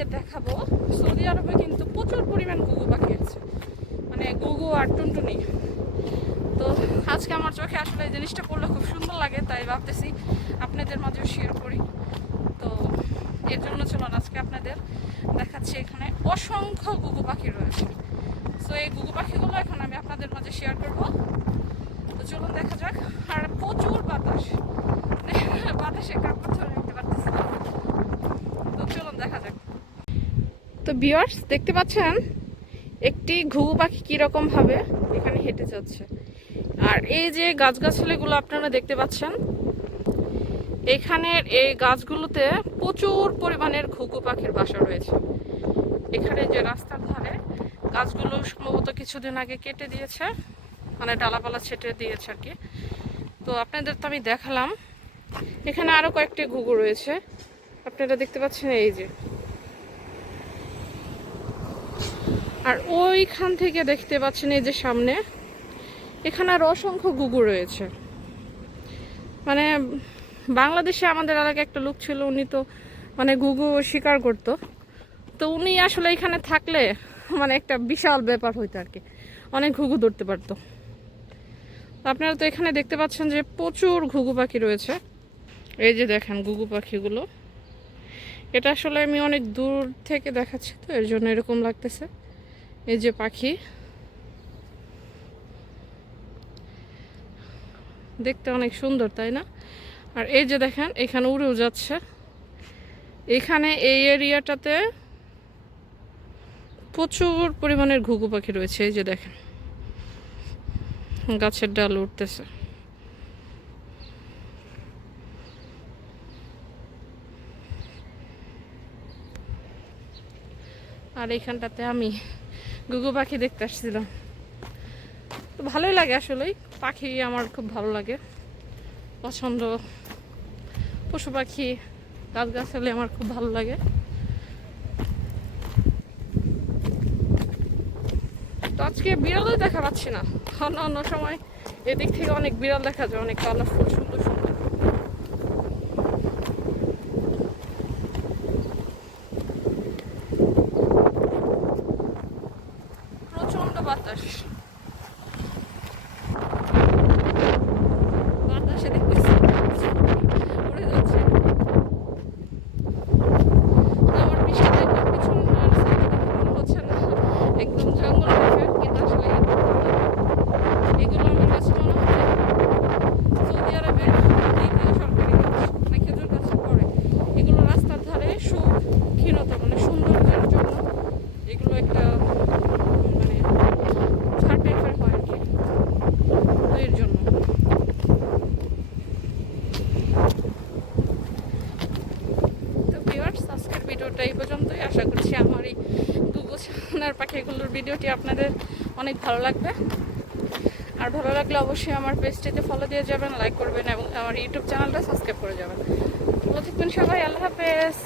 আপনাদের দেখাবো, সৌদি আরবে কিন্তু প্রচুর পরিমাণ গুগু পাখি আছে। মানে ঘুঘু আর টুনটুনি। তো আজকে আমার চোখে আসলে এই জিনিসটা পড়লে খুব সুন্দর লাগে, তাই ভাবতেছি আপনাদের মাঝেও শেয়ার করি। তো এর জন্য চলুন আজকে আপনাদের দেখাচ্ছি এখানে অসংখ্য ঘুঘু পাখি রয়েছে। তো এই ঘুঘু পাখিগুলো এখন আমি আপনাদের মাঝে শেয়ার করব। তো চলুন দেখা যাক। আর প্রচুর বাতাস। বাতাসে কাপড় ধরে রাখতে পারতেছি তো চলুন দেখা যাক। তো বিয়ার্স দেখতে পাচ্ছেন? একটি ঘুঘু পাখি কীরকম ভাবে এখানে হেঁটে যাচ্ছে। আর এই যে গাছগাছালিগুলো আপনারা দেখতে পাচ্ছেন, এখানের এই গাছগুলোতে প্রচুর পরিমাণের ঘুঘু পাখির বাসা রয়েছে। এখানে যে রাস্তার ধারে গাছগুলো সম্ভবত কিছুদিন আগে কেটে দিয়েছে মানে ডালাপালা ছেটে দিয়েছে আর কি। তো আপনাদের তো আমি দেখালাম। এখানে আরও কয়েকটি ঘুঘু রয়েছে। আপনারা দেখতে পাচ্ছেন এই যে আর ওইখান থেকে দেখতে পাচ্ছেন এই যে সামনে, এখানে আর অসংখ্য ঘুঘু রয়েছে। মানে বাংলাদেশে আমাদের এলাকায় একটা লোক ছিল, উনি তো মানে ঘুঘু শিকার করতো। তো উনি আসলে এখানে থাকলে মানে একটা বিশাল ব্যাপার হইতো আর কি, অনেক ঘুঘু ধরতে পারতো। আপনারা তো এখানে দেখতে পাচ্ছেন যে প্রচুর ঘুঘু পাখি রয়েছে। এই যে দেখেন ঘুঘু পাখিগুলো। এটা আসলে আমি অনেক দূর থেকে দেখাচ্ছি তো, এর জন্য এরকম লাগতেছে। এই যে পাখি। দেখতে অনেক সুন্দর, তাই না? আর এই যে দেখেন, এখানে উড়েও যাচ্ছে। এখানে এই এরিয়াটাতে প্রচুর পরিমাণের ঘুঘু পাখি রয়েছে, এই যে দেখেন। গাছের ডাল উঠতেছে। আর এইখানটাতে আমি ঘুঘু পাখি দেখতে আসছিলাম। তো ভালোই লাগে আসলেই। পাখি আমার খুব ভালো লাগে। পছন্দ। পশু পাখি গাছগাছালি আমার খুব ভালো লাগে। তো আজকে বিড়ালও দেখা পাচ্ছি না। অন্য অন্য সময় এদিক থেকে অনেক বিড়াল দেখা যায়, অনেক কালারফুল সুন্দর সুন্দর। arkadaşlar. ভিডিওটা এই পর্যন্তই। আশা করছি আমার এই দুগোছানার পাখিগুলোর ভিডিওটি আপনাদের অনেক ভালো লাগবে। আর ভালো লাগলে অবশ্যই আমার পেজটিতে ফলো দিয়ে যাবেন লাইক করবেন এবং আমার ইউটিউব চ্যানেলটা সাবস্ক্রাইব করে যাবেন। ভালো সবাই আল্লাহ হাফেজ।